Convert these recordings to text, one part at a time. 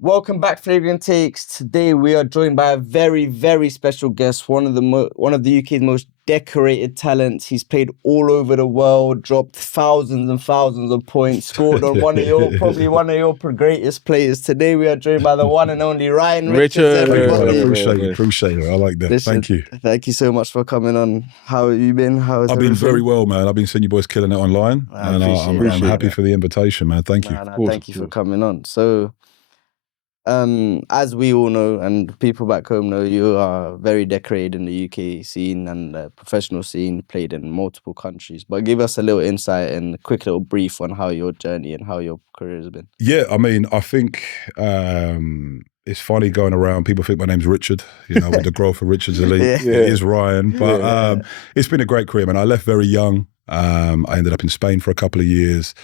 Welcome back, Fragrant Takes. Today we are joined by a very, very special guest, one of the UK's most decorated talents. He's played all over the world, dropped thousands and thousands of points, scored on probably one of your greatest players. Today we are joined by the one and only Ryan Richards. Everybody. Appreciate it. I like that. Listen, Thank you. Thank you so much for coming on. How have you been? I've been very well, man. I've been seeing you boys killing it online, and I'm happy for the invitation, man. Thank you. Thank you for coming on. So, as we all know, and people back home know, you are very decorated in the UK scene and the professional scene, played in multiple countries. But give us a little insight and a quick little brief on how your journey and how your career has been. Yeah, I mean, I think it's funny going around. People think my name's Richard, with the growth of Richard's Elite. It is Ryan. But it's been a great career, man. I left very young. I ended up in Spain for a couple of years.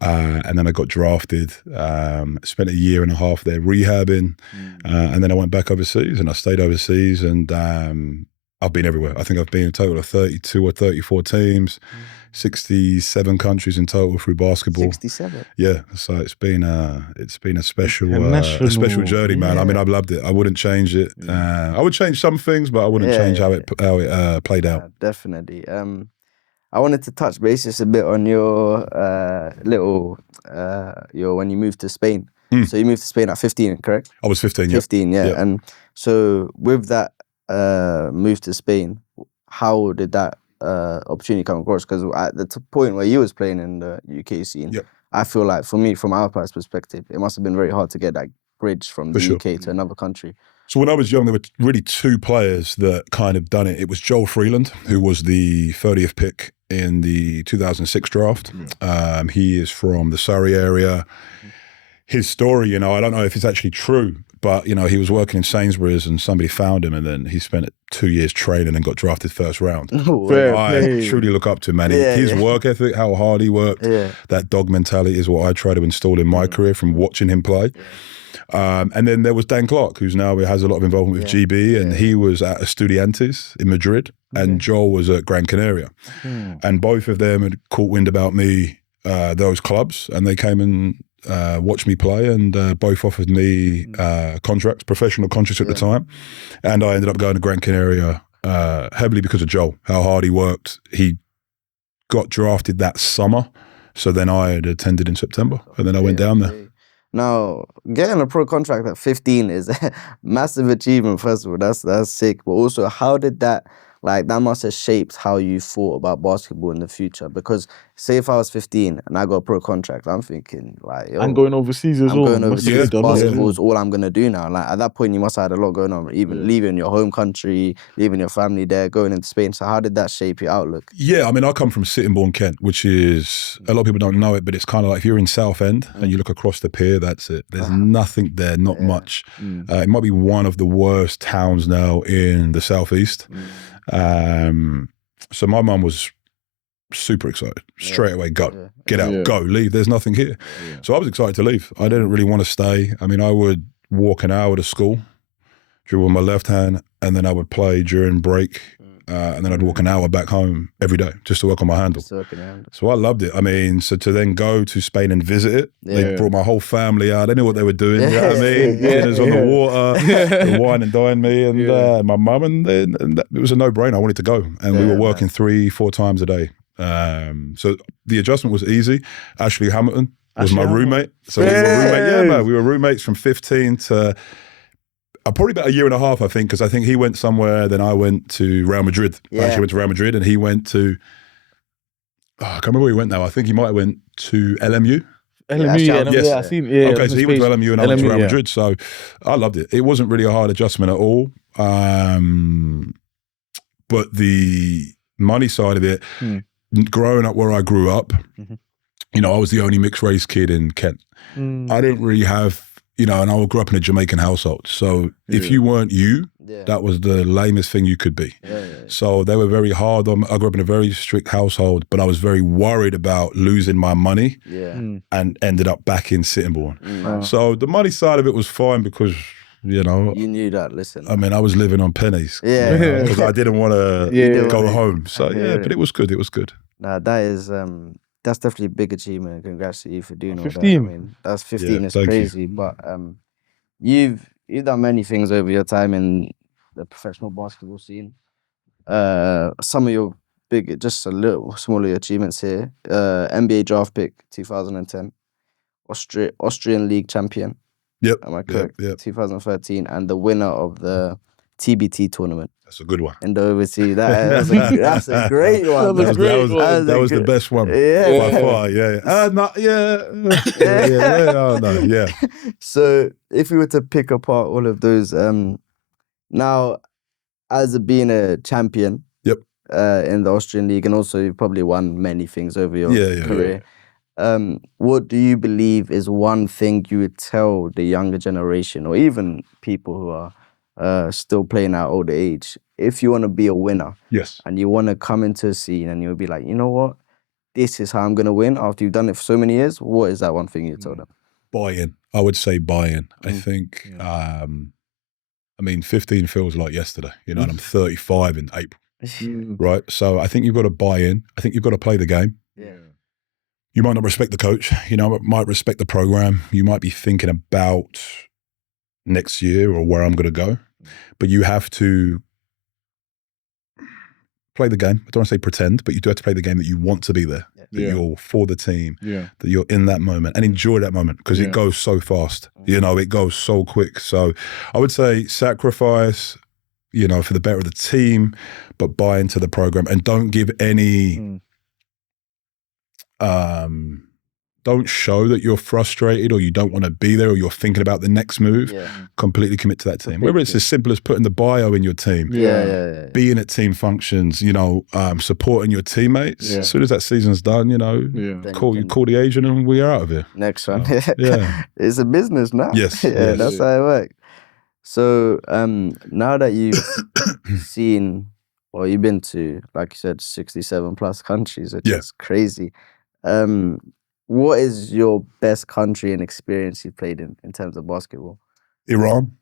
And then I got drafted, spent a year and a half there rehabbing, and then I went back overseas and I stayed overseas, and I've been everywhere. I think I've been in a total of 32 or 34 teams, 67 countries in total through basketball. 67? Yeah, so it's been a special journey, man. Yeah. I mean, I've loved it. I wouldn't change it. I would change some things, but I wouldn't change how it played out. Definitely. I wanted to touch base just a bit on your when you moved to Spain. So you moved to Spain at 15, correct? I was 15, 15, yeah. And so with that move to Spain, how did that opportunity come across? Because at the point where you was playing in the UK scene, I feel like for me, from our perspective, it must have been very hard to get that bridge from the UK to another country. So when I was young, there were really two players that kind of done it. It was Joel Freeland, who was the 30th pick in the 2006 draft. He is from the Surrey area. His story, I don't know if it's actually true, but, he was working in Sainsbury's and somebody found him, and then he spent 2 years training and got drafted first round. I truly look up to him, man. His work ethic, how hard he worked, that dog mentality is what I try to install in my career from watching him play. And then there was Dan Clark, who's now has a lot of involvement with GB, and he was at Estudiantes in Madrid, and Joel was at Gran Canaria. And both of them had caught wind about me, those clubs, and they came and watched me play, and both offered me contracts, professional contracts at the time. And I ended up going to Gran Canaria heavily because of Joel, how hard he worked. He got drafted that summer, so then I had attended in September, and then I went down there. Now, getting a pro contract at 15 is a massive achievement, first of all. That's sick. But also, how did that must have shaped how you thought about basketball in the future? Because say if I was 15 and I got a pro contract, I'm thinking I'm going overseas as well. I'm going overseas. Basketball is all I'm going to do now. At that point, you must have had a lot going on, even leaving your home country, leaving your family there, going into Spain. So how did that shape your outlook? Yeah, I mean, I come from Sittingbourne, Kent, which is, a lot of people don't know it, but it's kind of like if you're in Southend and you look across the pier, that's it. There's nothing there, not much. It might be one of the worst towns now in the southeast. So my mum was super excited. Straight away, go, get out, go, leave. There's nothing here. So I was excited to leave. I didn't really want to stay. I mean, I would walk an hour to school, dribble with my left hand, and then I would play during break. And then I'd walk an hour back home every day just to work on my handle. So I loved it. I mean, so to then go to Spain and visit it, they brought my whole family out. They knew what they were doing. You know what I mean? Dinners on the water, they wine and dine me and my mum, and it was a no-brainer. I wanted to go. And we were working 3-4 times a day. So the adjustment was easy. Ashley Hamilton was my roommate. So we were roommates from 15 to... probably about a year and a half, I think, because I think he went somewhere, then I went to Real Madrid. I actually went to Real Madrid, and he went to, I can't remember where he went now. I think he might have went to LMU. Yes. I seen. Yeah, okay, so he went to LMU and I went to Real Madrid. So I loved it. It wasn't really a hard adjustment at all. But the money side of it, growing up where I grew up, I was the only mixed race kid in Kent. I didn't really have, and I grew up in a Jamaican household. So if you weren't that was the lamest thing you could be. So they were very hard on me. I grew up in a very strict household, but I was very worried about losing my money and ended up back in Sittingbourne. So the money side of it was fine because, you knew that, listen. I mean, I was living on pennies. Because I didn't want to go home. So but it was good. It was good. Nah, that is... that's definitely a big achievement. Congrats to you for doing all 15. that. I mean, that's 15 is crazy. You. But you've done many things over your time in the professional basketball scene. Some of your just a little smaller achievements here. NBA draft pick 2010, Austrian League champion. Yep. Am I correct? Yep. 2013, and the winner of the TBT tournament. That's a good one. In the overseas, that's a great one. That was the best one by far. Yeah. Oh no. Yeah. So if we were to pick apart all of those, now as being a champion, in the Austrian League, and also you've probably won many things over your career. What do you believe is one thing you would tell the younger generation, or even people who are still playing at older age, if you want to be a winner, and you want to come into a scene and you'll be like, you know what, this is how I'm going to win after you've done it for so many years, what is that one thing you tell them? Buy-in. I would say buy-in. I think, 15 feels like yesterday, and I'm 35 in April, right? So I think you've got to buy in. I think you've got to play the game. You might not respect the coach, might respect the program. You might be thinking about next year or where I'm going to go, but you have to play the game. I don't want to say pretend, but you do have to play the game that you want to be there, that you're for the team, that you're in that moment and enjoy that moment, because it goes so fast, it goes so quick. So I would say sacrifice, for the better of the team, but buy into the program and don't give any, don't show that you're frustrated or you don't want to be there or you're thinking about the next move. Completely commit to that team. Whether it's as simple as putting the bio in your team, being at team functions, supporting your teammates. As soon as that season's done, call the agent and we are out of here. Next one. It's a business now. Yes. That's how it works. So now that you've seen, or you've been to, like you said, 67 plus countries, which is crazy. What is your best country and experience you've played in terms of basketball? Iran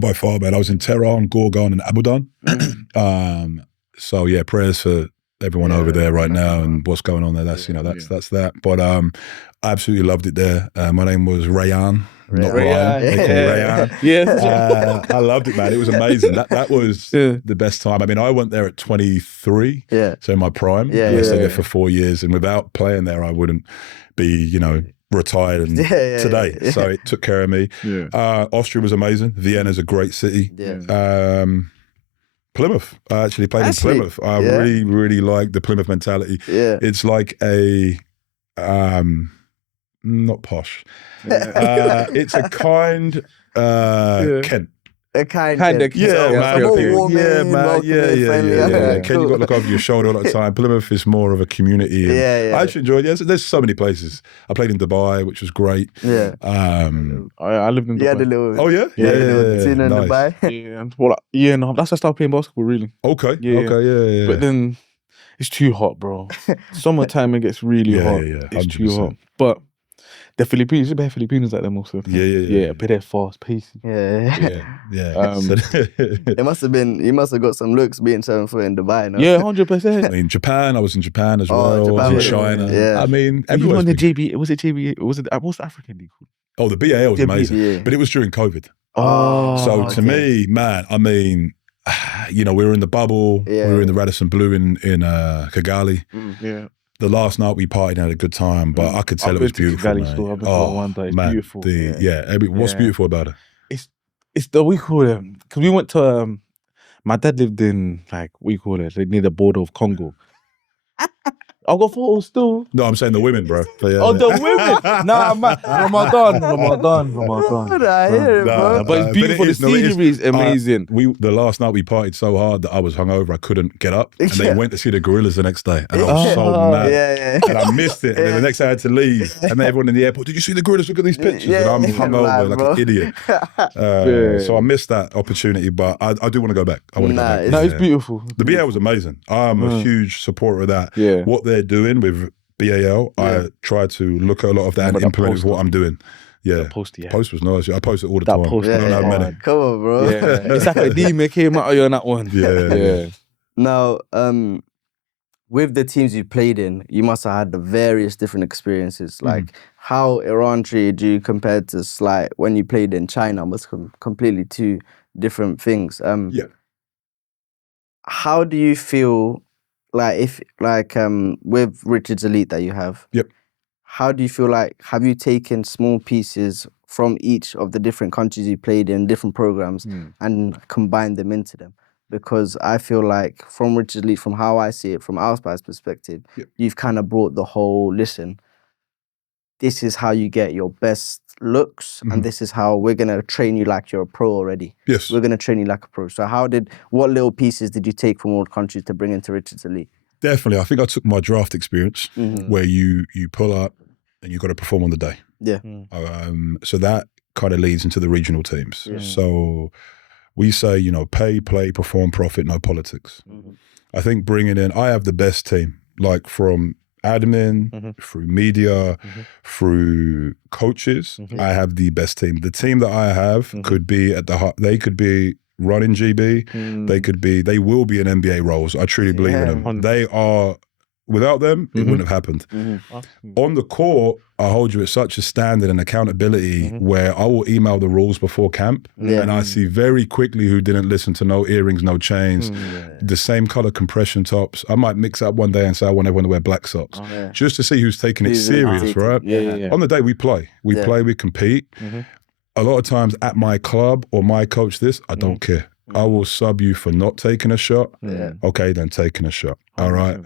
by far, man. I was in Tehran, Gorgan, and Abudan. So yeah, prayers for everyone over there right now and what's going on there. That's that's that. But I absolutely loved it there. My name was Rayan. Not Ryan. They call me Rayan. I loved it, man. It was amazing. That was the best time. I mean, I went there at 23, so in my prime. I stayed there for 4 years, and without playing there, I wouldn't be, retired and today. So it took care of me. Austria was amazing. Vienna's a great city. Plymouth. I actually played in Plymouth. I really, really like the Plymouth mentality. It's like a not posh. It's a kind Kent. A kind Kent. Welcoming, Kent, you got to look over your shoulder all the time. Plymouth is more of a community. I actually enjoyed it. There's so many places. I played in Dubai, which was great. I lived in Dubai. Yeah, the little. Oh yeah, in Dubai. That's I started playing basketball. Really. Okay. But then it's too hot, bro. Summertime it gets really hot. It's too hot. But the Philippines, you bet Filipinos like them also. But they're fast paced. It must have been. You must have got some looks being 7 foot in Dubai. No? 100%. In Japan, I was in Japan as well. Japan, I was in China. I mean, everywhere. On the JB, was it JB? Was it what's the African league called? Oh, the BAL was amazing, but it was during COVID. So to me, man, I mean, we were in the bubble. We were in the Radisson Blu in Kigali. The last night we partied and had a good time, but I could tell it was beautiful. I've been to one day. It's beautiful. What's beautiful about it? It's the we call it, because we went to my dad lived in near the border of Congo. I've got photos still. No, I'm saying the women, bro. The women. Nah, man. Ramadan. I hear it, bro. But it's beautiful. The scenery is amazing. The last night we partied so hard that I was hungover, I couldn't get up. And they went to see the gorillas the next day. And I was so mad. And I missed it. And then the next day I had to leave. And then everyone in the airport, did you see the gorillas? Look at these pictures. And I'm hungover like an idiot. So I missed that opportunity, but I do want to go back. I want to go back. No, it's beautiful. The BL was amazing. I'm a huge supporter of that. What they're doing with BAL, I try to look at a lot of that and implement with what I'm doing. The post was nice. I post it all the time. Come on, bro. It's like a demon came out of you on that one. Now, with the teams you played in, you must have had the various different experiences. Like how Iran treated you compared to when you played in China was completely two different things. How do you feel with Richard's Elite that you have? Yep. How do you feel have you taken small pieces from each of the different countries you played in, different programs, and combined them into them? Because I feel like from Richard's Elite, from how I see it, from our perspective, you've kind of brought the whole, listen, this is how you get your best looks, and this is how we're going to train you like you're a pro already. Yes. We're going to train you like a pro. So what little pieces did you take from all countries to bring into Richard's Elite? Definitely. I think I took my draft experience where you pull up and you've got to perform on the day. Yeah. So that kind of leads into the regional teams. Yeah. So we say, pay, play, perform, profit, no politics. I think bringing in, I have the best team, like from admin, through media, through coaches. I have the best team. The team that I have could be they could be running GB. They will be in NBA roles. I truly believe in them. They are, without them, it wouldn't have happened. On the court, I hold you at such a standard and accountability where I will email the rules before camp and I see very quickly who didn't listen to no earrings, no chains, the same color compression tops. I might mix up one day and say I want everyone to wear black socks just to see who's taking it serious, right? On the day we play, we compete. A lot of times at my club or my coach I don't care. I will sub you for not taking a shot. Okay, then taking a shot. All right.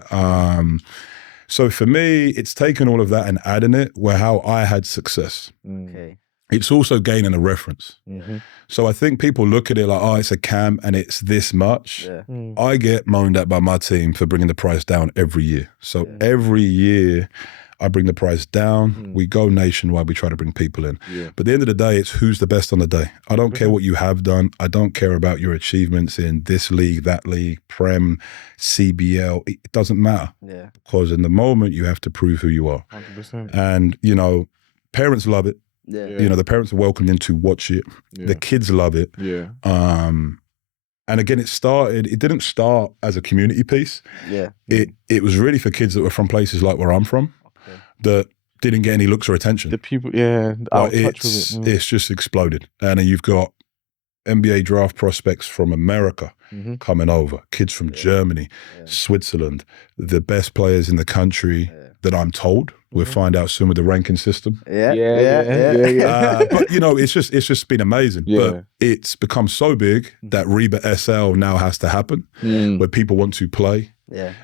So for me, it's taking all of that and adding it where how I had success. Okay. It's also gaining a reference. So I think people look at it like, oh, it's a camp and it's this much. I get moaned at by my team for bringing the price down every year. So every year, I bring the price down. We go nationwide. We try to bring people in. But at the end of the day, it's who's the best on the day. I don't care what you have done. I don't care about your achievements in this league, that league, Prem, CBL. It doesn't matter. Because in the moment, you have to prove who you are. 100%. And, parents love it. The parents are welcomed in to watch it. The kids love it. And again, it didn't start as a community piece. It was really for kids that were from places like where I'm from. That didn't get any looks or attention. The people, it's just exploded. And then you've got NBA draft prospects from America coming over, kids from Germany, Switzerland, the best players in the country that I'm told. We'll find out soon with the ranking system. But it's just been amazing. But it's become so big that Reeba SL now has to happen, where people want to play.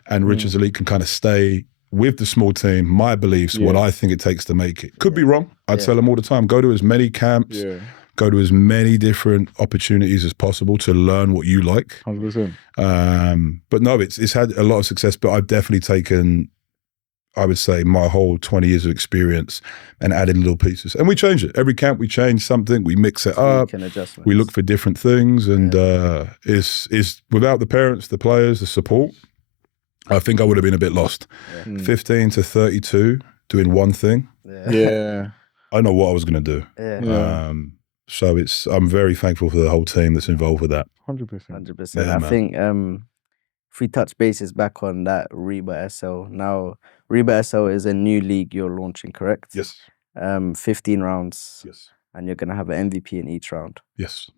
And Richard's Elite can kind of stay with the small team, my beliefs, what I think it takes to make it. Could be wrong. I tell them all the time, go to as many camps, go to as many different opportunities as possible to learn what you like. 100%. But no, it's had a lot of success, but I've definitely taken, I would say, my whole 20 years of experience and added little pieces. And we change it. Every camp we change something, we mix it up, we look for different things, and it's without the parents, the players, the support, I think I would have been a bit lost. 15 to 32, doing one thing. I know what I was going to do. So I'm very thankful for the whole team that's involved with that. 100%. 100%. I think if we touch bases back on that Reeba SL, now Reeba SL is a new league you're launching, correct? Yes. 15 rounds. Yes. And you're going to have an MVP in each round. Yes.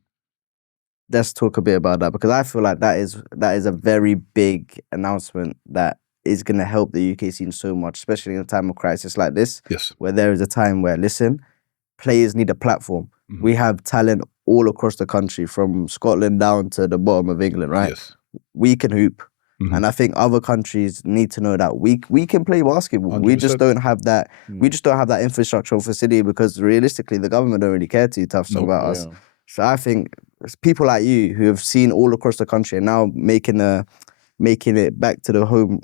Let's talk a bit about that, because I feel like that is a very big announcement that is going to help the UK scene so much, especially in a time of crisis like this. Yes. Where there is a time where, listen, players need a platform. We have talent all across the country, from Scotland down to the bottom of England, right? Yes. We can hoop. And I think other countries need to know that we can play basketball. 100%. We just don't have that. We just don't have that infrastructural facility, because realistically, the government don't really care too tough about us. So I think people like you who have seen all across the country and now making it back to the home,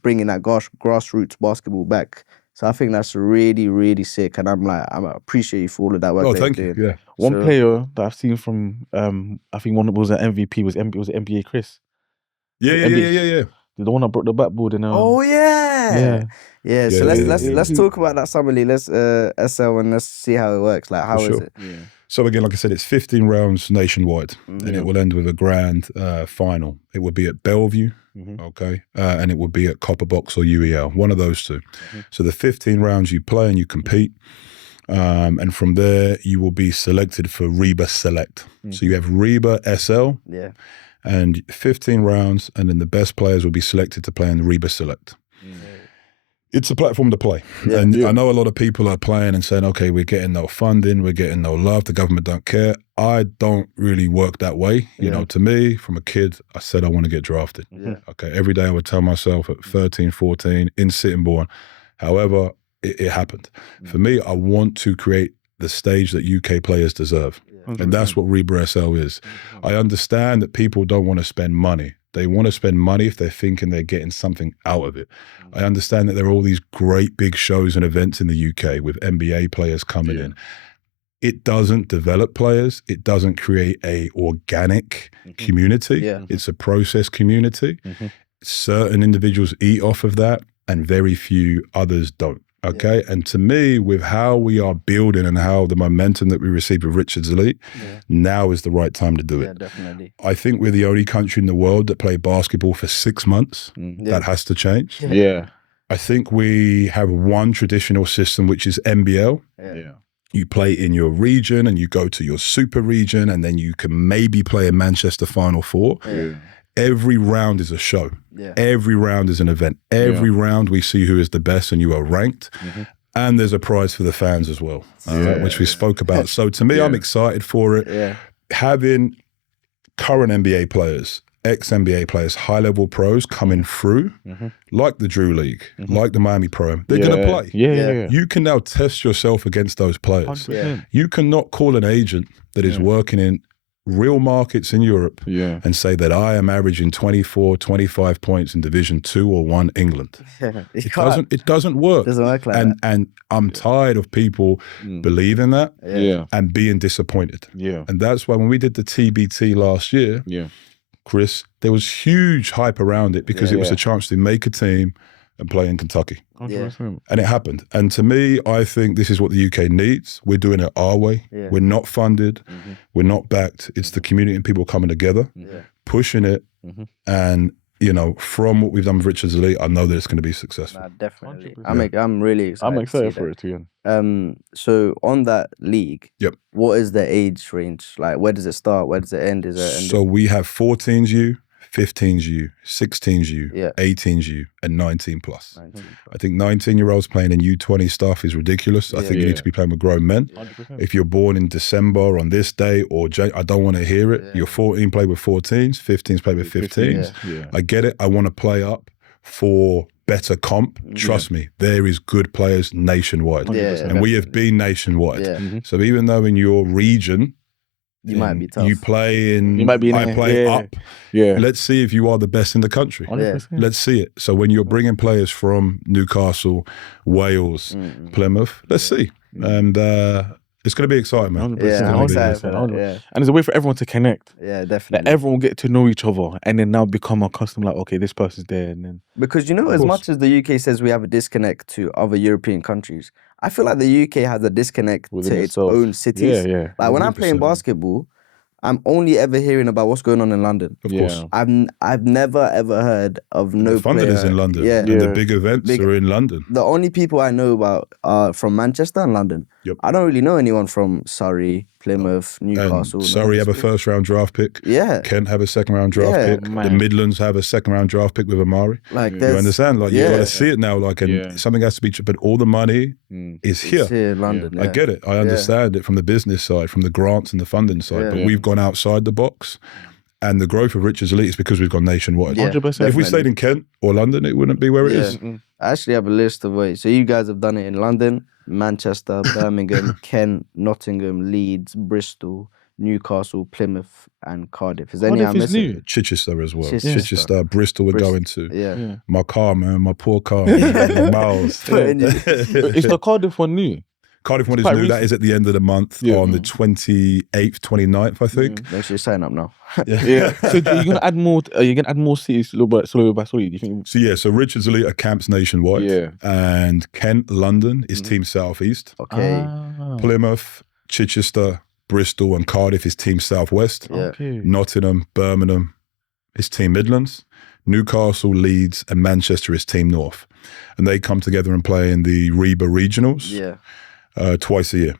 bringing that grassroots basketball back. So I think that's really, really sick, and I appreciate you for all of that work. Oh, thank you. Yeah. One player that I've seen from, I think one that was an MVP was NBA Chris. Yeah. The one that broke the backboard and So let's talk about that Summer League. Let's SL and let's see how it works. Like, how is it? So again, like I said, it's 15 rounds nationwide, and it will end with a grand final. It would be at Bellevue, okay, and it would be at Copperbox or UEL, one of those two. So the 15 rounds you play and you compete, and from there you will be selected for Reeba Select. So you have Reeba SL, and 15 rounds, and then the best players will be selected to play in the Reeba Select. It's a platform to play. And I know a lot of people are playing and saying, okay, we're getting no funding, we're getting no love, the government don't care. I don't really work that way. You know, to me, from a kid, I said I want to get drafted. Okay, every day I would tell myself at 13, 14, in Sittingbourne. However, it happened. For me, I want to create the stage that UK players deserve. And that's what Reeba SL is. I understand that people don't want to spend money. They want to spend money if they're thinking they're getting something out of it. I understand that there are all these great big shows and events in the UK with NBA players coming in. It doesn't develop players. It doesn't create a organic community. It's a process community. Certain individuals eat off of that and very few others don't. Okay, and to me, with how we are building and how the momentum that we received with Richards Elite, now is the right time to do it. Definitely. I think we're the only country in the world that play basketball for 6 months. That has to change. I think we have one traditional system, which is NBL. You play in your region and you go to your super region, and then you can maybe play a Manchester Final Four. Every round is a show. Every round is an event. Every round we see who is the best and you are ranked. And there's a prize for the fans as well, which we spoke about. So to me, I'm excited for it. Having current NBA players, ex-NBA players, high-level pros coming through, like the Drew League, like the Miami Pro, they're going to play. You can now test yourself against those players. You cannot call an agent that is working in real markets in Europe and say that I am averaging 24, 25 points in Division 2 or 1 England. It doesn't work. It doesn't work like that. And I'm tired of people believing that and being disappointed. And that's why when we did the TBT last year, Chris, there was huge hype around it because it was a chance to make a team and play in Kentucky. 100%. And it happened. And to me, I think this is what the UK needs. We're doing it our way. We're not funded. We're not backed. It's the community and people coming together, pushing it. And, you know, from what we've done with Richards Elite, I know that it's going to be successful. Nah, definitely. I'm really excited. I'm excited for it too. So on that league, what is the age range? Like, where does it start? Where does it end? So we have 14s U, 15s U, 16s U, 18s U, and 19 plus. I think 19-year-olds playing in U20 stuff is ridiculous. I think you need to be playing with grown men. 100%. If you're born in December on this day or I don't want to hear it. You're 14, play with 14s, 15s, play with 15s. I get it. I want to play up for better comp. Trust me, there is good players nationwide. And we have been nationwide. So even though in your region, you might be tough. You play in. You might be in I play up. Let's see if you are the best in the country. 100%. Let's see it. So when you're bringing players from Newcastle, Wales, Plymouth, let's see. And it's going to be exciting, man. 100%. And it's a way for everyone to connect. Definitely. Like everyone will get to know each other and then now become accustomed, like, okay, this person's there. And then because, you know, as much as the UK says we have a disconnect to other European countries, I feel like the UK has a disconnect to its own cities. Like when I'm playing basketball, I'm only ever hearing about what's going on in London. Of course. I've never ever heard of no the funding player. is in London. And the big events are in London. The only people I know about are from Manchester and London. I don't really know anyone from Surrey, Plymouth, Newcastle. And Surrey have a first-round draft pick. Kent have a second-round draft pick. Man. The Midlands have a second-round draft pick with Amari. Like you understand? Like you got to see it now. Like, and something has to be. But all the money is here. It's here in London. I get it. I understand it from the business side, from the grants and the funding side. But we've gone outside the box. And the growth of Richards Elite is because we've gone nationwide. 100%. If we stayed in Kent or London, it wouldn't be where it is. I actually have a list of ways. So you guys have done it in London, Manchester, Birmingham, Kent, Nottingham, Leeds, Bristol, Newcastle, Plymouth, and Cardiff. Is there any I'm missing? Chichester as well. Chichester, Bristol we're going to. My car, man, my poor car. Miles. Is the Cardiff one new? Cardiff one is new. That is at the end of the month on the 28th, 29th, I think. Make sure you sign up now. So you're gonna add more. You're gonna add more cities slowly by slowly. Do you think? So Richards Elite are camps nationwide. And Kent, London is Team Southeast. Okay. Plymouth, Chichester, Bristol and Cardiff is Team Southwest. Yeah. Okay. Nottingham, Birmingham is Team Midlands. Newcastle, Leeds and Manchester is Team North. And they come together and play in the Reeba Regionals twice a year.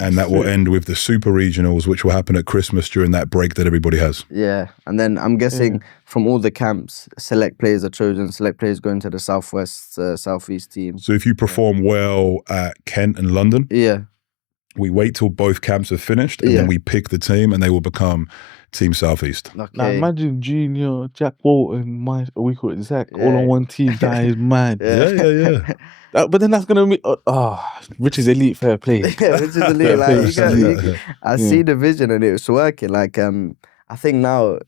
And that will end with the Super Regionals, which will happen at Christmas during that break that everybody has. Yeah, and then I'm guessing from all the camps, select players are chosen, select players going to the Southwest, Southeast team. So if you perform well at Kent and London, we wait till both camps are finished and then we pick the team and they will become Team Southeast. Now imagine Junior, Jack Walton, we call it Zach, all on one team. That is mad. But then that's gonna be Rich's elite, fair play. Rich's elite. Like I see the vision and it's working. Like I think now,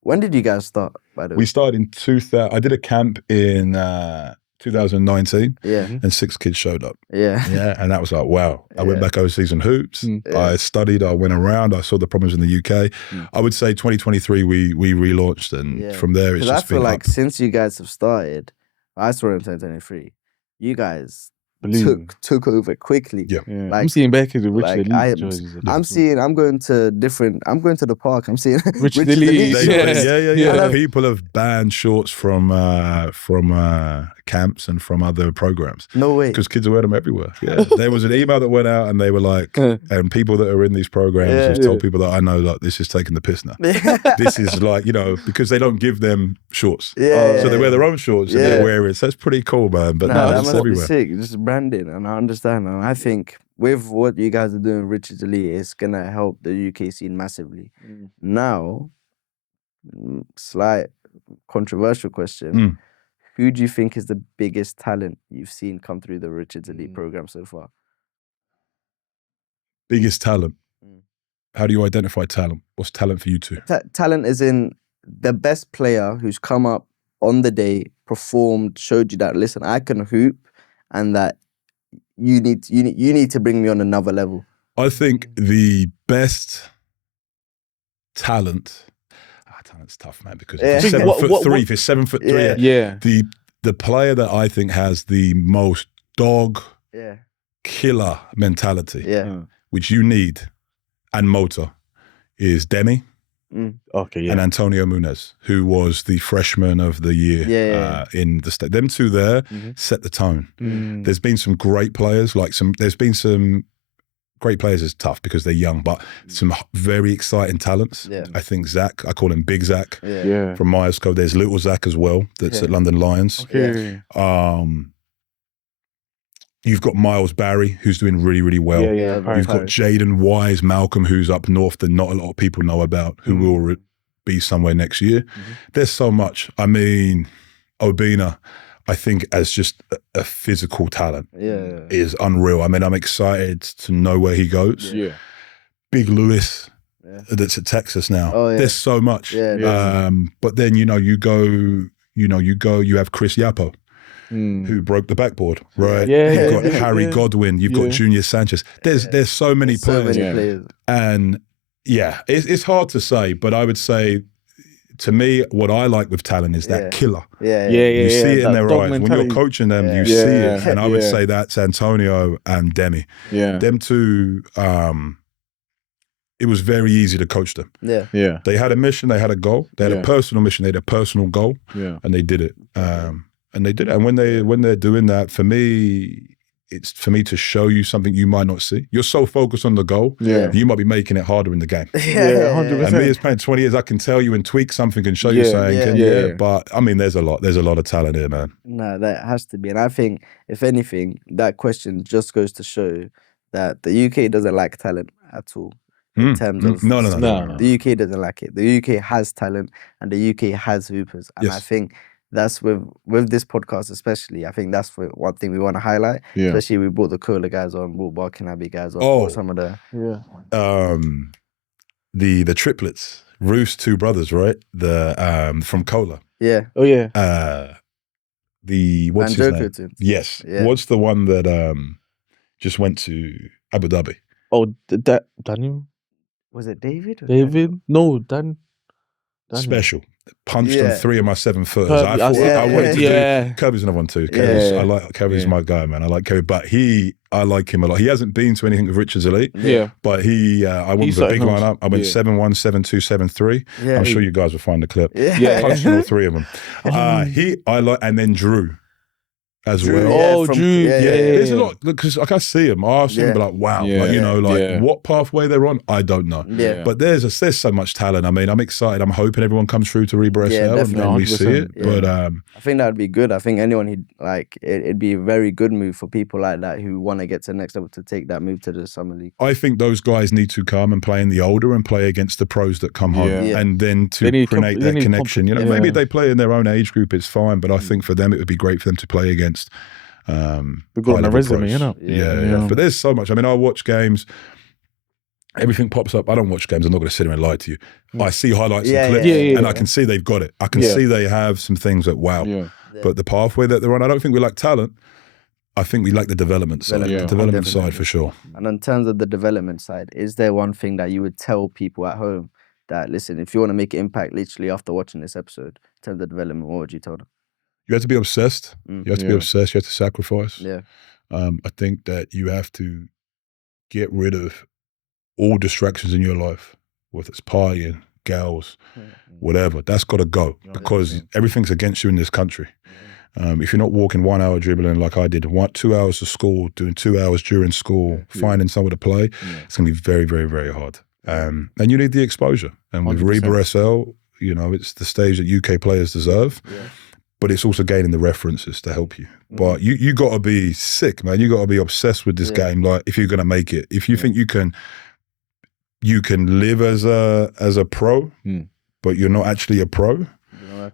when did you guys start? By the way, we started in 2000. I did a camp in 2019. And 6 kids showed up. And that was like, wow. I went back overseas in hoops. I studied. I went around. I saw the problems in the UK. I would say 2023 we relaunched, and from there it's just been I feel like since you guys have started, I saw it in 2023. You guys took over quickly. Like, I'm seeing back with Richard Elite. I'm going to the park. I'm seeing Richard Elite. People have banned shorts from camps and from other programs. No way. Because kids wear them everywhere. There was an email that went out and they were like, and people that are in these programs have told people that I know, like, this is taking the piss now. This is like, because they don't give them shorts. So they wear their own shorts and they wear it. So it's pretty cool, man. But no, that it's must everywhere. Be sick. Just branding, and I understand. And I think with what you guys are doing, Richard Elite, it's gonna help the UK scene massively. Now, slight controversial question. Who do you think is the biggest talent you've seen come through the Richard's Elite program so far? Biggest talent? How do you identify talent? What's talent for you two? Talent is in the best player who's come up on the day, performed, showed you that, listen, I can hoop, and that you need to bring me on another level. I think the best talent... Talent's tough, man, because if you're 7'3", if you're 7'3", the player that I think has the most dog killer mentality, which you need, and motor, is Demi. And Antonio Munez, who was the freshman of the year in the state. Them two there set the tone. There's been some great players, there's been some great players is tough because they're young, but some very exciting talents. I think Zach, I call him Big Zach from Myerscough. There's Little Zach as well, that's at London Lions. You've got Miles Barry, who's doing really, really well. You've got Jaden Wise, Malcolm, who's up north that not a lot of people know about, who will be somewhere next year. There's so much. I mean, Obina, I think as just a physical talent is unreal. I mean, I'm excited to know where he goes. Big Lewis, that's at Texas now. There's so much. But then, you have Chris Yappo, who broke the backboard, right? You've got Harry Godwin, you've got Junior Sanchez. There's so many players. And it's hard to say, but I would say, to me, what I like with talent is that killer. You see it in their eyes. When you're coaching them, you see it. And I would say that's Antonio and Demi. Them two, it was very easy to coach them. They had a mission, they had a goal. They had a personal mission, they had a personal goal. And they did it. And they did it. And when they're doing that, for me, it's for me to show you something you might not see. You're so focused on the goal, you might be making it harder in the game. 100%. And me as playing 20 years, I can tell you and tweak something and show you something. But I mean, there's a lot of talent here, man. No, that has to be. And I think, if anything, that question just goes to show that the UK doesn't like talent at all. In terms of no. The UK doesn't like it. The UK has talent and the UK has hoopers. And I think that's with this podcast especially, I think that's one thing we want to highlight. Especially we brought the Cola guys on, brought Barking Abbey guys on, brought some of the the triplets, Roof's two brothers, right? The from Cola. The what's his name? Twins. Yes. What's the one that just went to Abu Dhabi? Daniel? Was it David? David? No, Daniel. Special. punched on 3 of my 7-footers. I wanted to do. Kirby's another one too. I like Kirby's my guy, man. I like Kirby, but I like him a lot. He hasn't been to anything with Richard's Elite, but I went with a big lineup. I went 7-1, 7-2, 7-3. I'm sure you guys will find the clip. Punched on all 3 of them. And then Drew. As well. Drew. There's a lot because I see him. I ask him, like, wow, what pathway they're on, I don't know. But there's so much talent. I mean, I'm excited. I'm hoping everyone comes through to Reeba SL and we see it. But I think that would be good. I think anyone it'd be a very good move for people like that who want to get to the next level to take that move to the Summer League. I think those guys need to come and play in the older and play against the pros that come home, and then to create that connection. Maybe they play in their own age group, it's fine. But I think for them, it would be great for them to play against. We've got on a resume, Yeah. But there's so much. I mean, I watch games. Everything pops up. I don't watch games. I'm not going to sit here and lie to you. I see highlights and clips, and I can see they've got it. I can see they have some things that But the pathway that they're on, I don't think we lack talent. I think we lack the development side. The development side for sure. And in terms of the development side, is there one thing that you would tell people at home that, listen, if you want to make an impact literally after watching this episode, in terms of development, what would you tell them? You have to be obsessed. You have to be obsessed. You have to sacrifice. Yeah. I think that you have to get rid of all distractions in your life, whether it's partying, girls, whatever. That's got to go because everything's against you in this country. If you're not walking 1 hour dribbling like I did, 2 hours of school, doing 2 hours during school, finding somewhere to play, it's going to be very, very, very hard. And you need the exposure. And with 100%. Reeba SL, it's the stage that UK players deserve. Yeah. But it's also gaining the references to help you. But you got to be sick, man. You got to be obsessed with this game. Like, if you're going to make it, if you think you can live as a pro, but you're not actually a pro,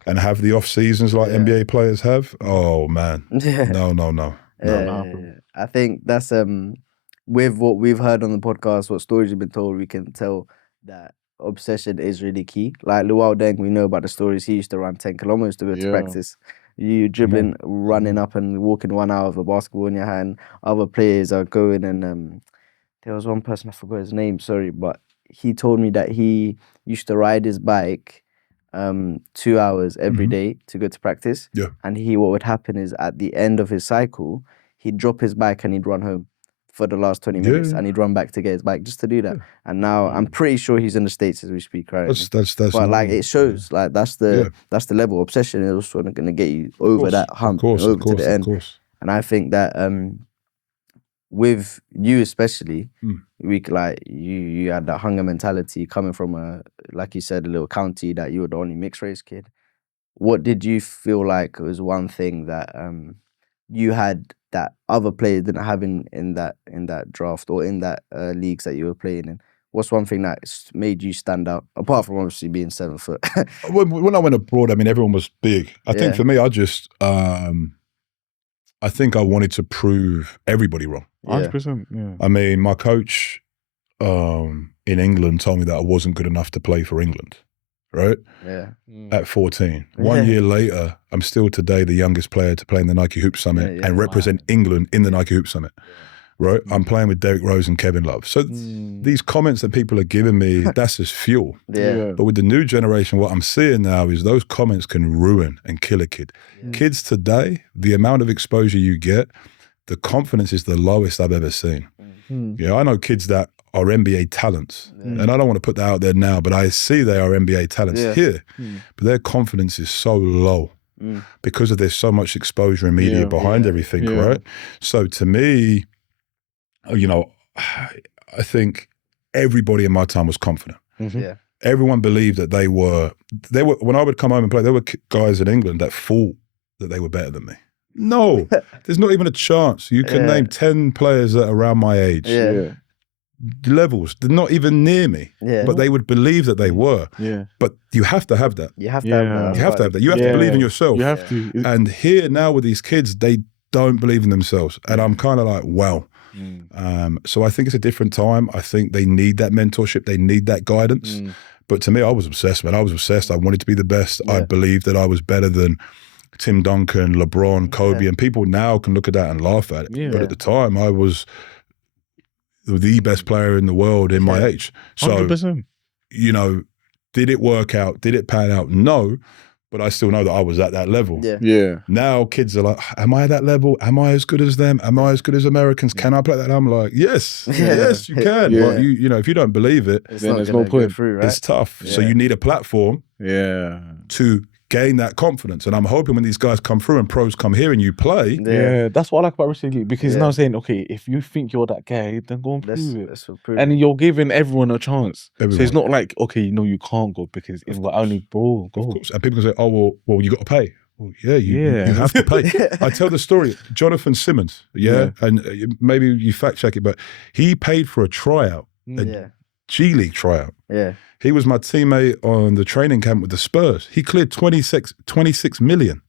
and have the off seasons like NBA players have. Oh man, no. I think that's with what we've heard on the podcast, what stories you've been told, we can tell that obsession is really key. Like Luau Deng, we know about the stories. He used to run 10 kilometers to go to practice. You dribbling, running up and walking 1 hour with a basketball in your hand. Other players are going and there was one person, I forgot his name, sorry, but he told me that he used to ride his bike 2 hours every day to go to practice. Yeah. And what would happen is at the end of his cycle, he'd drop his bike and he'd run home for the last 20 minutes and he'd run back to get his bike just to do that. And now I'm pretty sure he's in the States as we speak, right? That's but like it shows, like that's the level. Obsession is also going to get you over that hump, to the end. And I think that with you especially, you had that hunger mentality coming from like you said, a little county that you were the only mixed race kid. What did you feel like was one thing that you had that other players didn't have in that draft or in that leagues that you were playing in? What's one thing that made you stand out, apart from obviously being 7 foot? When I went abroad, I mean, everyone was big. I think for me, I just, I think I wanted to prove everybody wrong. 100%, yeah. I mean, my coach in England told me that I wasn't good enough to play for England, right? Yeah. At 14. 1 year later, I'm still today the youngest player to play in the Nike Hoop Summit and represent England in the Nike Hoop Summit, right? I'm playing with Derrick Rose and Kevin Love. So these comments that people are giving me, that's just fuel. But with the new generation, what I'm seeing now is those comments can ruin and kill a kid. Kids today, the amount of exposure you get, the confidence is the lowest I've ever seen. I know kids that are NBA talents, and I don't want to put that out there now, but I see they are NBA talents here, but their confidence is so low because there's so much exposure and media behind everything, right? So to me, I think everybody in my time was confident. Everyone believed that they were, when I would come home and play, there were guys in England that thought that they were better than me. No, there's not even a chance. You can name 10 players that are around my age. Levels, they're not even near me. But they would believe that they were. But you have to have that. You have to have that. You have to have that. You have to believe in yourself. You have to. And here now with these kids, they don't believe in themselves. And I'm kind of like, wow. So I think it's a different time. I think they need that mentorship. They need that guidance. But to me, I was obsessed, man. I was obsessed. I wanted to be the best. I believed that I was better than Tim Duncan, LeBron, Kobe, and people now can look at that and laugh at it. But at the time, I was the best player in the world in my age. So, 100%. Did it work out? Did it pan out? No. But I still know that I was at that level. Yeah. Now kids are like, am I at that level? Am I as good as them? Am I as good as Americans? Can I play that? And I'm like, yes, yes, you can. Yeah. But you know, if you don't believe it, then there's no point. Through, right? it's tough. So you need a platform to gain that confidence. And I'm hoping when these guys come through and pros come here and you play. Yeah, that's what I like about Wrestling League, because now saying, okay, if you think you're that guy, then go and prove it. And you're giving everyone a chance. So it's not like, okay, no, you can't go because it's like, only bro, go. Of course. And people can say, oh, well, you got to pay. Well, you have to pay. I tell the story, Jonathan Simmons, and maybe you fact check it, but he paid for a tryout, a G League tryout. Yeah. He was my teammate on the training camp with the Spurs. He cleared 26 million.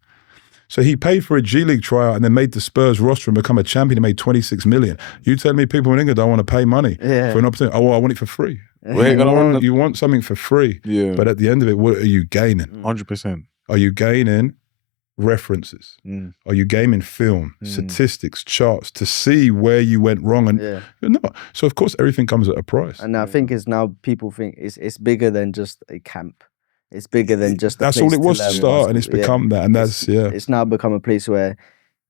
So he paid for a G League tryout and then made the Spurs roster and become a champion and made 26 million. You tell me people in England don't want to pay money for an opportunity. Oh, well, I want it for free. You want something for free. Yeah. But at the end of it, what are you gaining? 100%. Are you gaining references? Are you gaining film, statistics, charts to see where you went wrong? And you're not. So of course everything comes at a price. And I think it's now people think it's bigger than just a camp. It's bigger than just. That's all it was to start, and it's become that. And it's now become a place where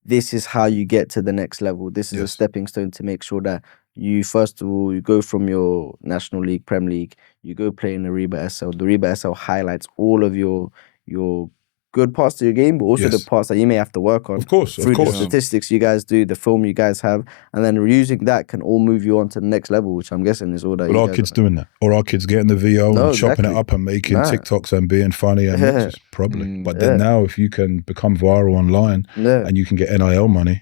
this is how you get to the next level. This is a stepping stone to make sure that you, first of all, you go from your National League, Prem League, you go play in the Reeba SL. The Reeba SL highlights all of your good parts to your game, but also the parts that you may have to work on. Of course. The statistics you guys do, the film you guys have, and then using that can all move you on to the next level, which I'm guessing is all that. But our kids doing that, or our kids getting the VO and chopping it up and making TikToks and being funny, and it's just probably. But then now, if you can become viral online and you can get NIL money,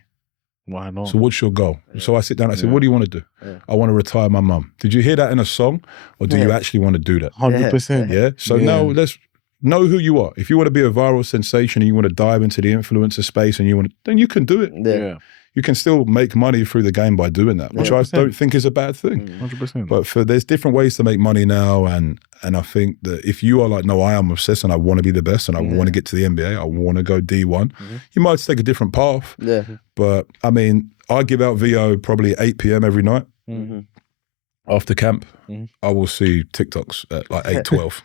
why not? So what's your goal? So I sit down and I say, what do you want to do? I want to retire my mum. Did you hear that in a song, or do you actually want to do that? 100%. Yeah. So now let's know who you are. If you want to be a viral sensation and you want to dive into the influencer space and then you can do it. Yeah. You can still make money through the game by doing that, which I don't think is a bad thing. 100%. But there's different ways to make money now, and I think that if you are like, no, I am obsessed and I want to be the best and I want to get to the NBA, I want to go D1, you might take a different path. Yeah. But I mean, I give out VO probably 8 p.m. every night. After camp, I will see TikToks at like 8:12.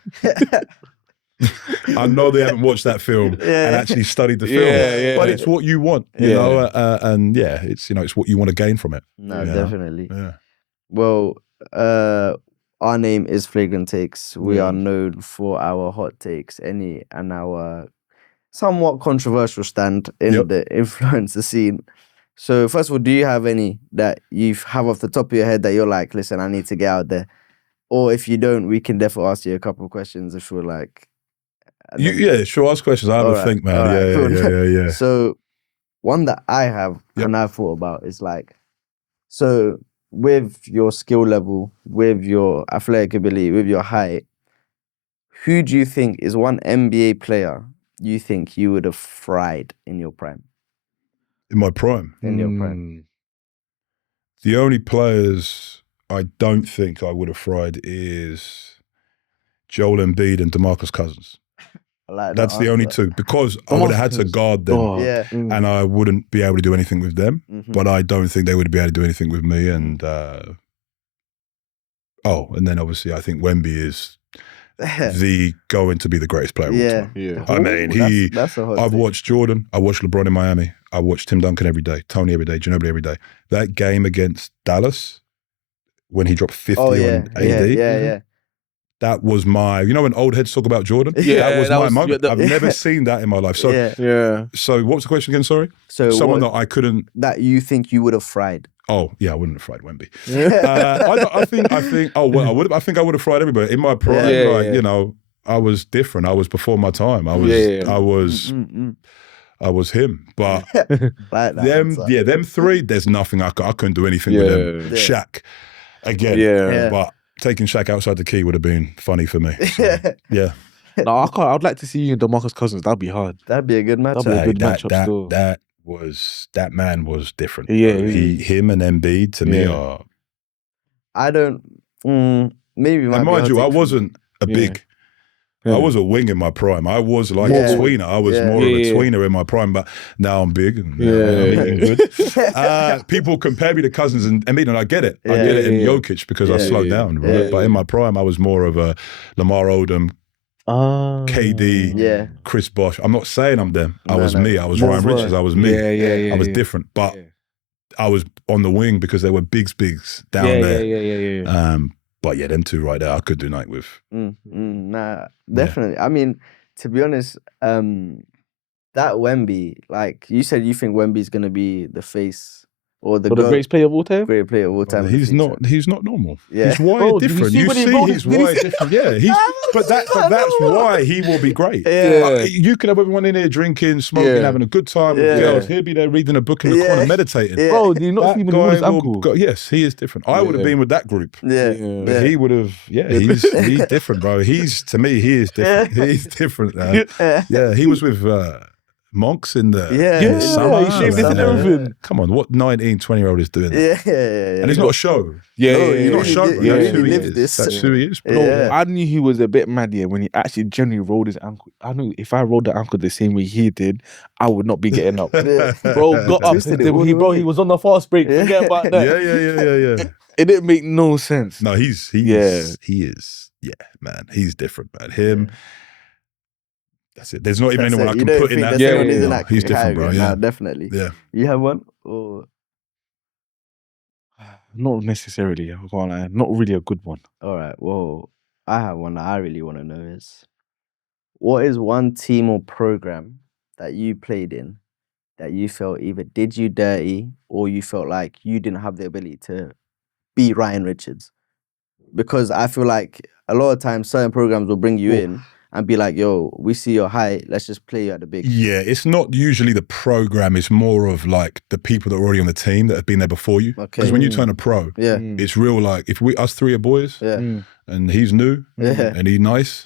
I know they haven't watched that film and actually studied the film, but it's what you want, you know, and it's it's what you want to gain from it. No, definitely. Yeah. Well, our name is Fragrant Takes. We are known for our hot takes, and our somewhat controversial stand in the influencer scene. So first of all, do you have any that you have off the top of your head that you're like, listen, I need to get out there? Or if you don't, we can definitely ask you a couple of questions if you're like. Sure, ask questions. I have a think, man. Yeah. So one that I have and I've thought about is like, so with your skill level, with your athletic ability, with your height, who do you think is one NBA player you think you would have fried in your prime? In my prime? In your prime. The only players I don't think I would have fried is Joel Embiid and DeMarcus Cousins. Like that's the only two, because I would have had to guard them and I wouldn't be able to do anything with them, but I don't think they would be able to do anything with me. And and then obviously I think Wemby is going to be the greatest player of all time. Yeah. I mean, I've watched Jordan, I watched LeBron in Miami, I watched Tim Duncan every day, Tony every day, Ginobili every day. That game against Dallas, when he dropped 50 on AD, that was my, when old heads talk about Jordan? That was my moment. I've never seen that in my life. So, so what was the question again, sorry? So someone that I couldn't... That you think you would have fried? Oh, yeah, I wouldn't have fried Wemby. I think I would have fried everybody. In my prime, I was different. I was before my time. I was him. But them three, there's nothing. I couldn't do anything with them. Shaq, again. But taking Shaq outside the key would have been funny for me. So, yeah. No, I can't. I'd like to see you and DeMarcus Cousins. That'd be hard. That'd be a good matchup. That'd be a good matchup still. That man was different. Him and Embiid to me are. I don't. Maybe. And mind you, I wasn't a big. I was a wing in my prime. I was like a tweener. I was more of a tweener in my prime, but now I'm big and I'm eating good. People compare me to Cousins and Embiid, and I get it. I get it in Jokic because I slowed down. Right? But in my prime, I was more of a Lamar Odom, KD, Yeah. Chris Bosh. I'm not saying I'm them. I was me. I was More Ryan of a- Richards. I was me. Yeah. I was different, but I was on the wing because there were bigs down there. Yeah. But yeah, them two right there, I could do night with. Nah, definitely. I mean, to be honest, that Wemby, like you said, you think Wemby's gonna be the face or the greatest player of all time? great player of all time. He's not normal. Yeah. He's wired Bro, did you different. see You when he see rolled he's his- did he wired different. Yeah, but that's why he will be great. Yeah. You could have everyone in here drinking, smoking, having a good time with girls. He'll be there reading a book in the corner, meditating. Yeah. Bro, do you not see him when he rolled his ankle? Yes, he is different. I would have been with that group. Yeah. He would have, he's different, bro. To me, he is different. He's different, man. Yeah, he was with monks in the summer. He shaved his and everything. Come on, what 19, 20-year-old is doing that? Yeah. And it's not a show. He's not a show, bro. That's who he is. That's who he is, bro. Bro, I knew he was a bit mad when he actually genuinely rolled his ankle. I knew if I rolled the ankle the same way he did, I would not be getting up. Bro, got up. He was on the fast break. Forget about that. Yeah. It didn't make no sense. No, he is. Yeah, man. He's different, man. Him. That's it. There's not even anyone I can put in that. He's different, bro. Yeah, definitely. Yeah. You have one? Or not necessarily. I can't lie. Not really a good one. All right. Well, I have one that I really want to know is, what is one team or program that you played in that you felt either did you dirty or you felt like you didn't have the ability to be Ryan Richards? Because I feel like a lot of times certain programs will bring you in and be like, yo, we see your height, let's just play you at the big. Yeah, it's not usually the program, it's more of like the people that are already on the team that have been there before you. Because when you turn a pro, it's real like, if us three are boys and he's new and he's nice,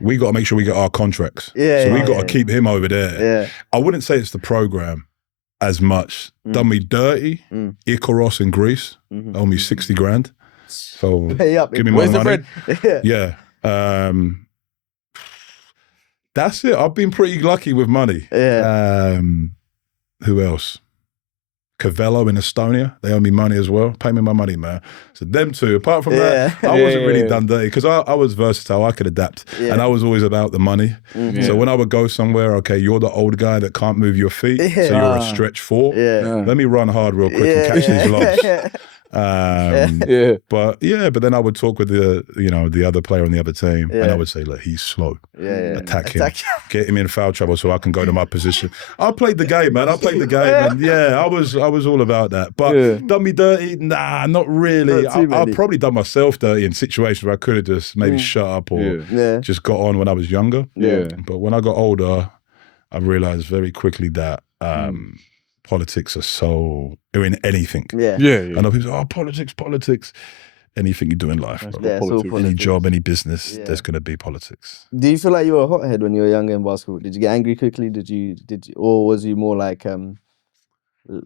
we got to make sure we get our contracts. So we got to keep him over there. I wouldn't say it's the program as much. Done me dirty, Icaros in Greece, owe me 60 grand. So give me my money. Yeah. That's it. I've been pretty lucky with money. Who else? Cavello in Estonia. They owe me money as well. Pay me my money, man. So them two. Apart from that, I wasn't really done dirty because I was versatile. I could adapt. And I was always about the money. So when I would go somewhere, okay, you're the old guy that can't move your feet, so you're a stretch four. Let me run hard real quick and catch these lobs. But then I would talk with the other player on the other team, and I would say, look, he's slow. Attack him. Get him in foul trouble so I can go to my position. I played the game, man. And I was all about that. But done me dirty? Nah, not really. I've probably done myself dirty in situations where I could have just maybe shut up or just got on when I was younger. But when I got older, I realized very quickly that politics are so in anything. I know people say, oh, politics. Anything you do in life, bro. Any job, any business, there's going to be politics. Do you feel like you were a hothead when you were younger in basketball? Did you get angry quickly? Did you, or was you more like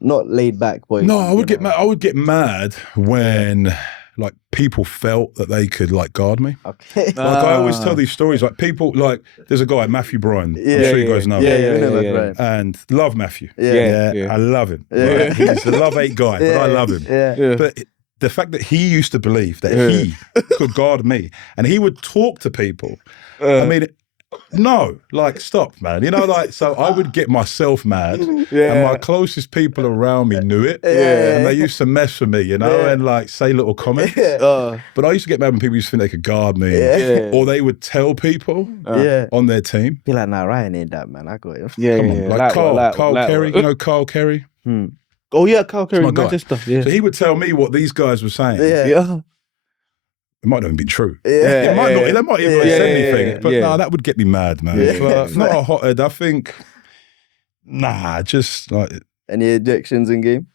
not laid back? But no, I would get mad when like people felt that they could like guard me. Like I always tell these stories. Like people, like there's a guy, Matthew Bryan. I'm sure you guys know him. And love Matthew. I love him. Right? He's the love hate guy, but I love him. But the fact that he used to believe that he could guard me, and he would talk to people. I mean, no, like stop, man. So I would get myself mad, and my closest people around me knew it, and they used to mess with me, and like say little comments. But I used to get mad when people used to think they could guard me, or they would tell people on their team. Be like, nah, Ryan ain't that, man. I got him. Come on, like Carl Kerry. You know Carl Kerry? Oh yeah, Carl Kerry, Manchester. So he would tell me what these guys were saying. It might not even be true. It might not. They might even have said anything. But no, that would get me mad, man. But not a hothead. I think, just like. Any ejections in game?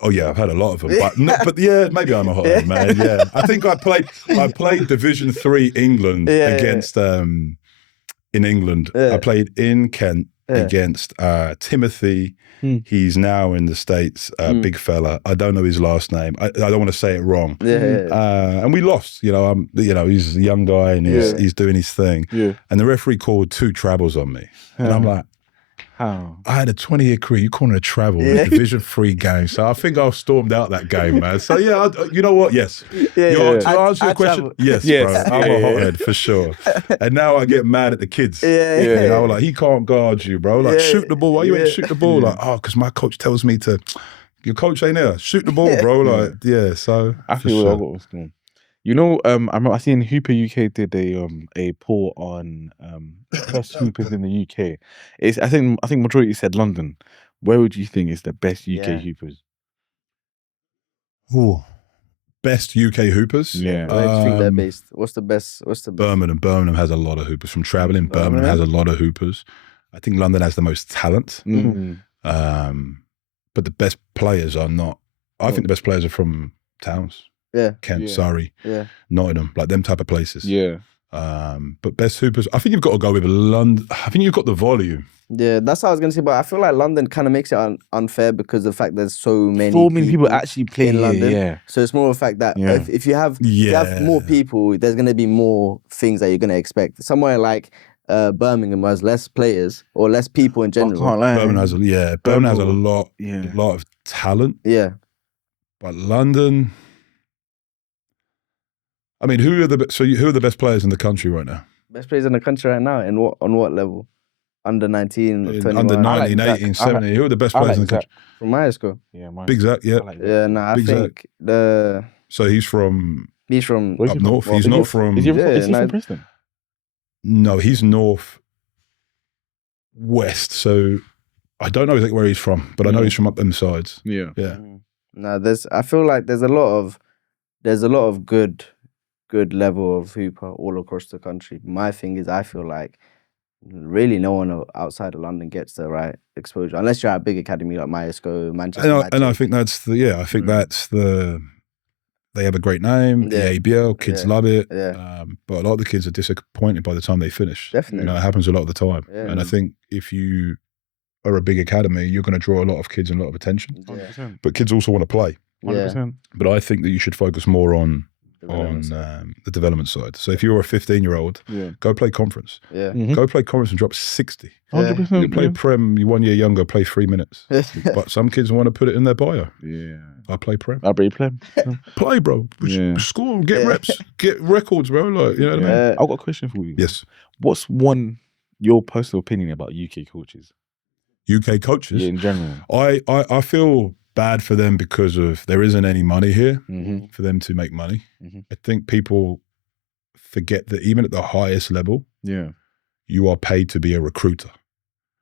Oh yeah, I've had a lot of them. But maybe I'm a hothead, man. Yeah, I think I played Division 3 England against in England. I played in Kent against Timothy. He's now in the States, big fella. I don't know his last name. I don't want to say it wrong. And we lost. He's a young guy and he's doing his thing. And the referee called 2 travels on me. And I'm like, How? I had a 20-year career. You calling it a travel, a Division 3 game. So I think I stormed out that game, man. So yeah, you know what? Yes. To answer your question, yes, bro. I'm a hothead for sure. And now I get mad at the kids. You know, like, he can't guard you, bro. Like, shoot the ball. Why you ain't shoot the ball? Like, oh, because my coach tells me to. Your coach ain't there. Shoot the ball, bro. Like, so I feel I got what's going on. You know, I remember I seen Hooper UK did a poll on best hoopers in the UK. I think majority said London. Where would you think is the best UK hoopers? Ooh. Best UK hoopers? Yeah. Where do you think they're based? What's the best? Birmingham. Birmingham has a lot of hoopers. From travelling, Birmingham has a lot of hoopers. I think London has the most talent. But the best players are not. I think the best players are from towns. Yeah. Kent, Surrey, Nottingham, like them type of places. Yeah. But best hoopers, I think you've got to go with London. I think you've got the volume. Yeah, that's what I was gonna say. But I feel like London kind of makes it unfair because of the fact there's so many people actually play in London. Yeah. So it's more of the fact that if you have more people, there's gonna be more things that you're gonna expect. Somewhere like Birmingham has less players or less people in general. I can't lie. Birmingham has a lot of talent. Yeah. But London. I mean, who are the best players in the country right now? Best players in the country right now, on what level? Under 19, 21? Under 19, 18, 17. Who are the best players in the country? From my school. Yeah, Big Zach, yeah. I think the... So he's from up north. He's not from... Is he from Preston? No, he's north west. So I don't know exactly where he's from, but I know he's from up them sides. Yeah. No, I feel like there's a lot of good level of hooper all across the country. My thing is, I feel like really no one outside of London gets the right exposure unless you're at a big academy like Myesco, Manchester. And I think that's they have a great name, the ABL, kids love it. But a lot of the kids are disappointed by the time they finish. Definitely. You know, it happens a lot of the time. And I think if you are a big academy, you're going to draw a lot of kids and a lot of attention. 100%. But kids also want to play. 100%. But I think that you should focus more on the development side. So if you're a 15-year-old, go play conference. Go play conference and drop 60. 100%. You play Prem, you 1 year younger, play 3 minutes. But some kids want to put it in their bio. Yeah. I play Prem. I play Prem. Play, bro. Score, get reps, get records, bro. Like, you know what I mean? I've got a question for you. Yes. What's your personal opinion about UK coaches? UK coaches? Yeah, in general. I feel bad for them because of there isn't any money here for them to make money. I think people forget that even at the highest level, you are paid to be a recruiter.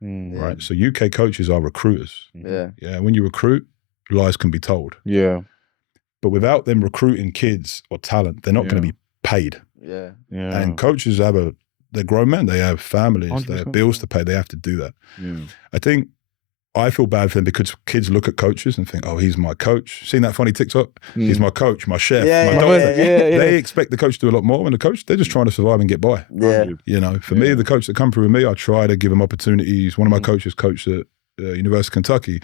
Right? So UK coaches are recruiters. Yeah. When you recruit, lies can be told. Yeah. But without them recruiting kids or talent, they're not going to be paid. Yeah. And coaches they're grown men. They have families. 100%. They have bills to pay. They have to do that. Yeah. I feel bad for them because kids look at coaches and think, oh, he's my coach. Seen that funny TikTok? He's my coach, my chef, my doctor. They expect the coach to do a lot more. And the coach, they're just trying to survive and get by. You know, for me, the coach that come through with me, I try to give them opportunities. One of my coaches coached at University of Kentucky.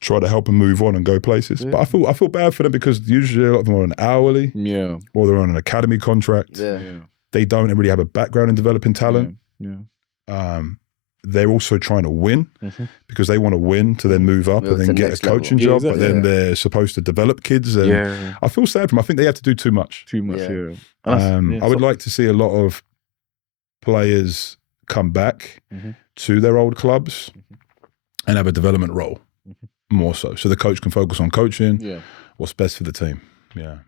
Try to help them move on and go places. But I feel bad for them because usually a lot of them are on hourly. Or they're on an academy contract. They don't really have a background in developing talent. They're also trying to win because they want to win to then move up and then get a coaching job. But then they're supposed to develop kids. And I feel sad for them. I think they have to do too much. I would like to see a lot of players come back to their old clubs and have a development role more so. So the coach can focus on coaching what's best for the team. Yeah.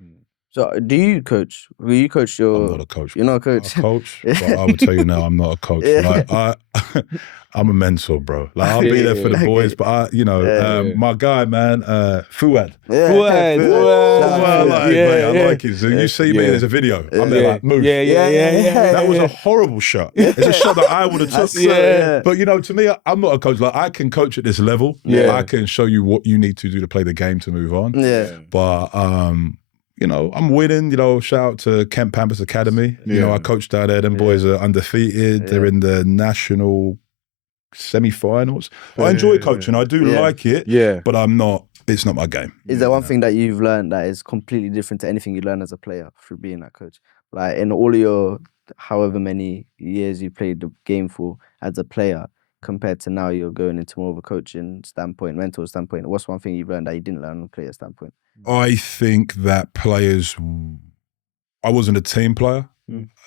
So do you coach? Will you coach your... I'm not a coach. You're not a coach? I'm a coach, but I would tell you now, I'm not a coach. Like, I'm a mentor, bro. Like, I'll be there for the boys, but my guy, man, Fuad. Fuad. I like it. So you see me, there's a video. I'm there like, move. That was a horrible shot. It's a shot that I would have took. But, to me, I'm not a coach. Like, I can coach at this level. I can show you what you need to do to play the game to move on. But, I'm winning, shout out to Kent Pampas Academy. I coached out there. Them boys are undefeated. They're in the national semi-finals. I enjoy coaching. I do like it, but it's not my game. Is there one thing that you've learned that is completely different to anything you learned as a player through being that coach? Like in all of your, however many years you played the game for as a player, compared to now you're going into more of a coaching standpoint, mental standpoint? What's one thing you've learned that you didn't learn on a player standpoint? I think that players, I wasn't a team player.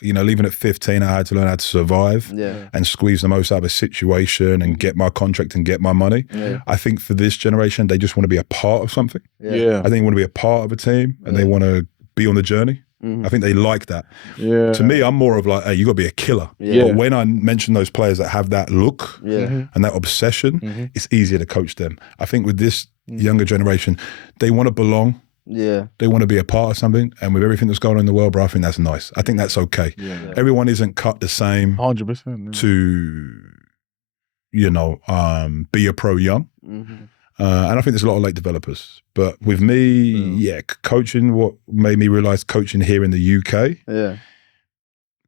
You know, leaving at 15, I had to learn how to survive and squeeze the most out of a situation and get my contract and get my money. I think for this generation, they just want to be a part of something. I think they want to be a part of a team and they want to be on the journey. I think they like that. To me, I'm more of like, hey, you got to be a killer. But when I mention those players that have that look and that obsession, it's easier to coach them. I think with this younger generation, they want to belong. They want to be a part of something, and with everything that's going on in the world, bro, I think that's nice. I think that's okay. Everyone isn't cut the same 100%. to, you know, be a pro young. And I think there's a lot of late developers. But with me, coaching, what made me realise coaching here in the UK,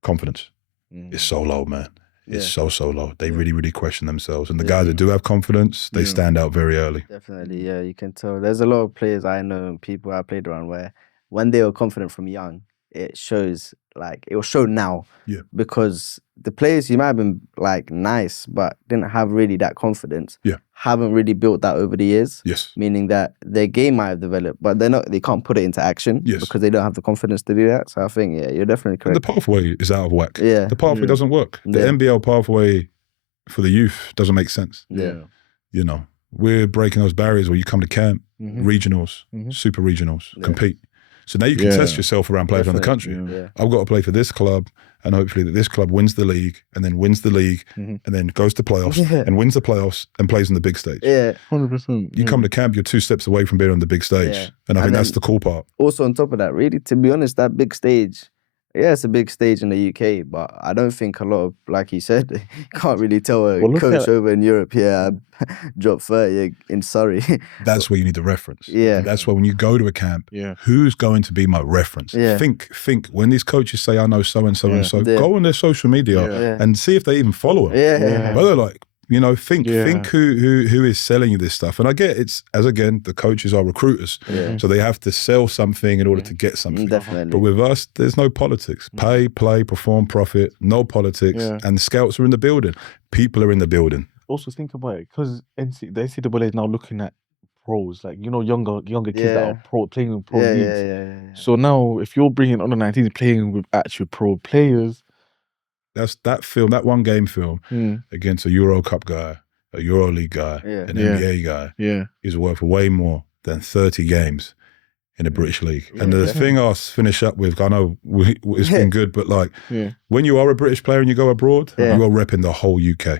confidence is so low, man. It's so low. They really, really question themselves. And the guys that do have confidence, they stand out very early. Definitely, yeah, you can tell. There's a lot of players I know and people I played around where when they were confident from young, it shows, like, it will show now. Because the players who might have been, like, nice, but didn't have really that confidence, haven't really built that over the years. Meaning that their game might have developed, but they can't put it into action because they don't have the confidence to do that. So I think, you're definitely correct. And the pathway is out of whack. The pathway doesn't work. The NBL pathway for the youth doesn't make sense. You know, we're breaking those barriers where you come to camp, regionals, super regionals, compete. So now you can test yourself around players around the country. I've got to play for this club, and hopefully that this club wins the league, and then wins the league, and then goes to playoffs, and wins the playoffs, and plays on the big stage. 100%. You come to camp, you're 2 steps away from being on the big stage. And I think that's the cool part. Also on top of that, really, to be honest, that big stage, it's a big stage in the UK, but I don't think a lot of, like you said, you can't really tell a coach over in Europe, dropped 30 in Surrey. That's where you need the reference. That's why when you go to a camp, who's going to be my reference? Think when these coaches say, I know so-and-so and so, go on their social media and see if they even follow them. But they're like, you know, think who is selling you this stuff. And I get the coaches are recruiters. So they have to sell something in order to get something. Definitely. But with us, there's no politics. Pay, play, perform, profit, no politics. And the scouts are in the building. People are in the building. Also think about it, because the NCAA is now looking at pros, like, you know, younger kids that are playing in pro leagues. So now if you're bringing under 19s playing with actual pro players, that's that one game film against a Euro Cup guy, a Euro League guy, an NBA guy is worth way more than 30 games in the British League. And the thing I'll finish up with, I know it's been good, but like when you are a British player and you go abroad, you are repping the whole UK.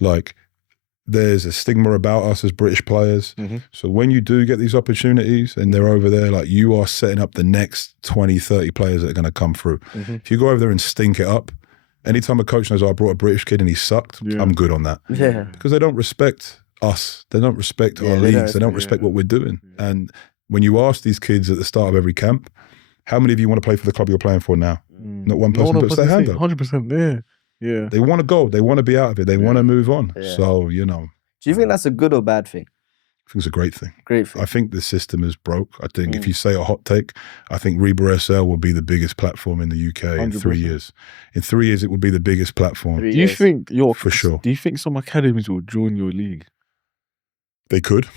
Like there's a stigma about us as British players. So when you do get these opportunities and they're over there, like you are setting up the next 20, 30 players that are going to come through. If you go over there and stink it up, anytime a coach knows I brought a British kid and he sucked, I'm good on that. Because they don't respect us. They don't respect our leagues. They don't respect what we're doing. And when you ask these kids at the start of every camp, how many of you want to play for the club you're playing for now? Not one person puts their hand up. 100%, They want to go. They want to be out of it. They want to move on. So, you know. Do you think that's a good or bad thing? I think it's a great thing. Great thing. I think the system is broke. I think if you say a hot take, I think Reeba SL will be the biggest platform in the UK 100%. In 3 years. In 3 years, it will be the biggest platform. Do you think for sure? Do you think some academies will join your league? They could.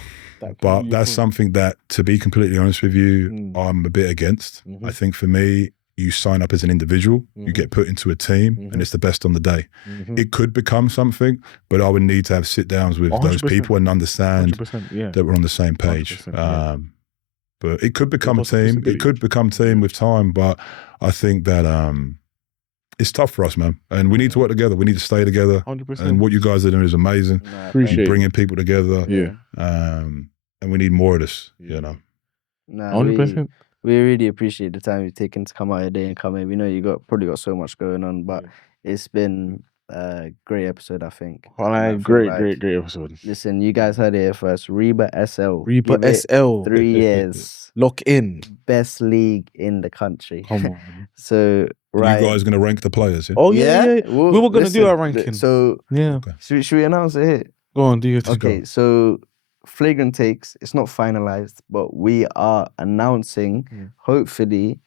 But that's something that, to be completely honest with you, I'm a bit against. I think for me, you sign up as an individual, you get put into a team, and it's the best on the day. It could become something, but I would need to have sit-downs with those people and understand that we're on the same page. But it could become a team. It could become team with time, but I think that it's tough for us, man. And we need to work together. We need to stay together. 100%. And what you guys are doing is amazing. Appreciate bringing people together. And we need more of this, you know. 100%. We really appreciate the time you've taken to come out today and come in. We know you probably got so much going on, but it's been a great episode, I think. Great episode. Listen, you guys heard it here first. Reeba SL. Reeba SL. 3 years. Lock in. Best league in the country. Come on. So, right. You guys going to rank the players, yeah? Oh, yeah. We were going to do our ranking. So, should we announce it here? Go on, do your thing. Okay, so Fragrant Takes, it's not finalized, but we are announcing, hopefully,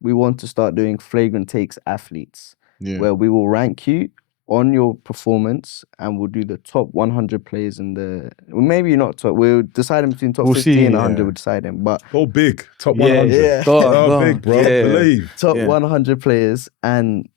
we want to start doing Fragrant Takes athletes, where we will rank you on your performance, and we'll do the top 100 players in the. Well, maybe not top. We'll decide them between top We'll 50 see, and 100. yeah. We'll decide them, but Go big. Top Yeah, 100. yeah. Go Go on. big, bro. Yeah. Believe. top Yeah. 100 players, and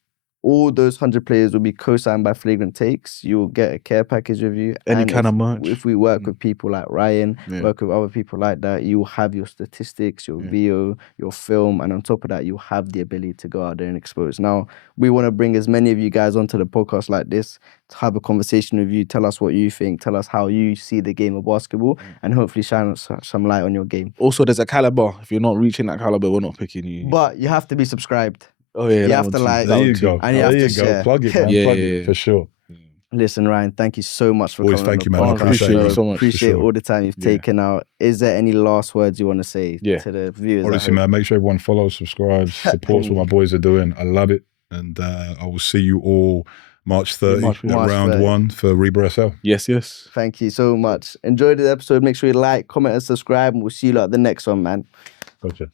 all those 100 players will be co-signed by Fragrant Takes. You'll get a care package with you. Any and kind if, of merch. If we work with people like Ryan, Yeah. work with other people like that, you'll have your statistics, your VO, your film, and on top of that, you'll have the ability to go out there and expose. Now, we want to bring as many of you guys onto the podcast like this to have a conversation with you, tell us what you think, tell us how you see the game of basketball, and hopefully shine some light on your game. Also, there's a caliber. If you're not reaching that caliber, we're not picking you. But you have to be subscribed. Oh yeah, you that have one to too. like- That There one you too. go. And you There have you to go. share. Plug it, man. Yeah, Plug yeah, it, yeah. for sure. Listen, Ryan, thank you so much for Always coming thank on you, the man. I podcast. appreciate you so much, for Appreciate sure. all the time you've taken out. Is there any last words you want to say to the viewers? Honestly, man, make sure everyone follows, subscribes, supports what my boys are doing. I love it. And I will see you all March 30 March at round 30. 1 for Reeba SL. Yes. Thank you so much. Enjoy the episode. Make sure you like, comment, and subscribe. And we'll see you at the next one, man. Gotcha.